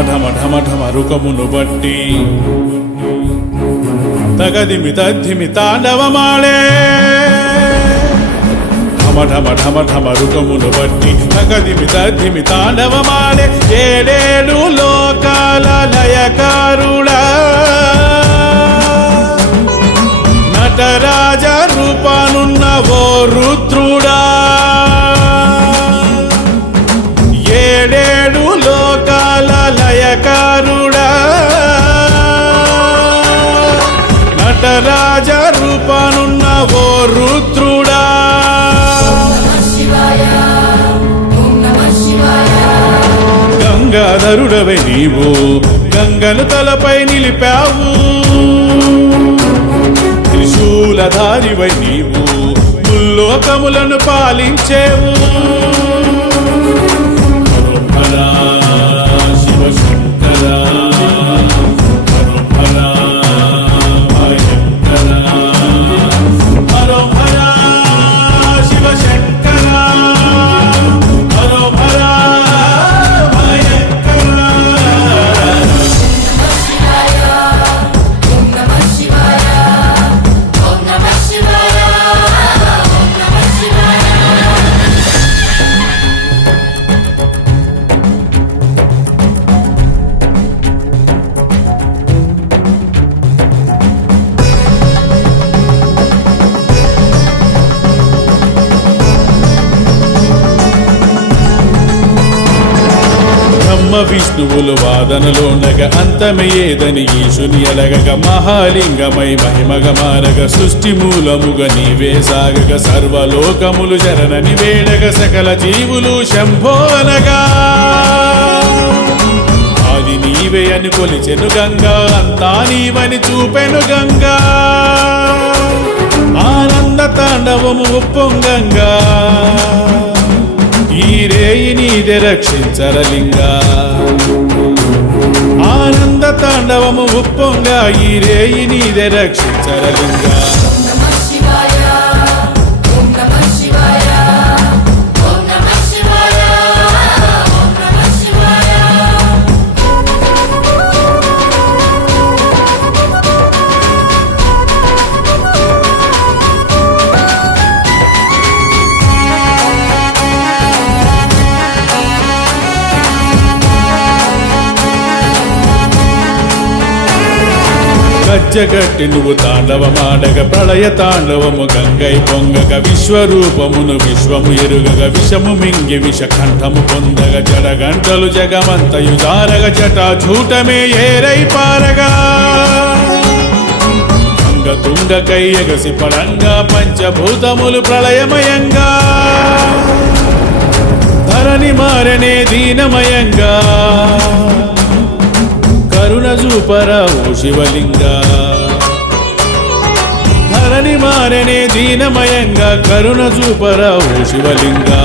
ఢమ ఢమ ఢమ రుకమును బట్టి తగదిమి తద్దిమి తాండవమాడే ఢమ ఢమ ఢమ ఢమ రుకమును బట్టి తగదిమి తద్దిమి తాండవమాడే ఏడేడు లోకాల లయకారుడా నటరాజ రూపానున్న ఓ రుద్రుడా ఏడేడు లోకాల లయకారుడా నటరాజ రూపానున్న ఓ రుద్రుడా గంగాధరుడవే నీవు గంగను తలపై నిలిపావు త్రిశూలధారివై నీవు ముల్లోకములను పాలించేవు విష్ణువులు వాదనలోనగ అంతమయ్యేదని ఈశుని అలగగ మహాలింగమై మహిమగ మారగ సృష్టి మూలముగ నీవే సాగగ సర్వలోకములు శరణని వేడగ సకల జీవులు శంభోనగా ఆది నీవే అని కొలిచెను గంగా అంతా నీవని చూపెను గంగా ఆనంద తాండవము ఉప్పొంగంగా ఈ రేయి నీదే రక్షించరలింగా ఆనంద తాండవము ఉప్పొంగా ఈ రేయి నీదే రక్షించరలింగా గజ్జగట్టి నువ్వు తాండవమాడగ ప్రళయ తాండవము గంగై పొంగగ విశ్వరూపమును విశ్వము ఎరుగగ విషము మింగి విషకంఠము పొందగ జడగంటలు జగమంతయు జారగ జటాజూటమే ఏరై పారగా తుంగ కై ఎగసి పడంగా పంచభూతములు ప్రళయమయంగా ధరణి మారనే దీనమయంగా కరుణ చూపరా ఓ శివలింగా ధరణి మారనే దీనమయంగా కరుణ చూపరా ఓ శివలింగా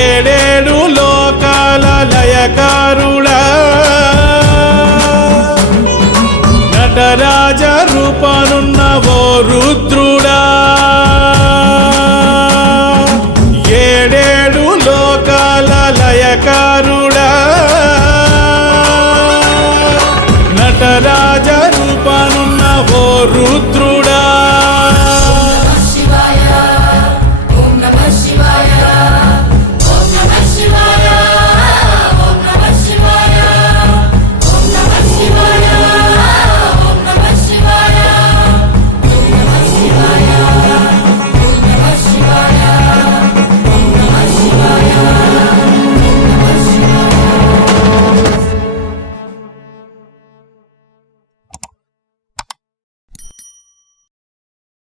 ఏడేడు లోకాల లయకారుడా నటరాజ రూపానున్న ఓ రుద్రుడా ఏడేడు లోకాల లయకారుడా నటరాజ రూపానున్న ఓ రుద్రుడా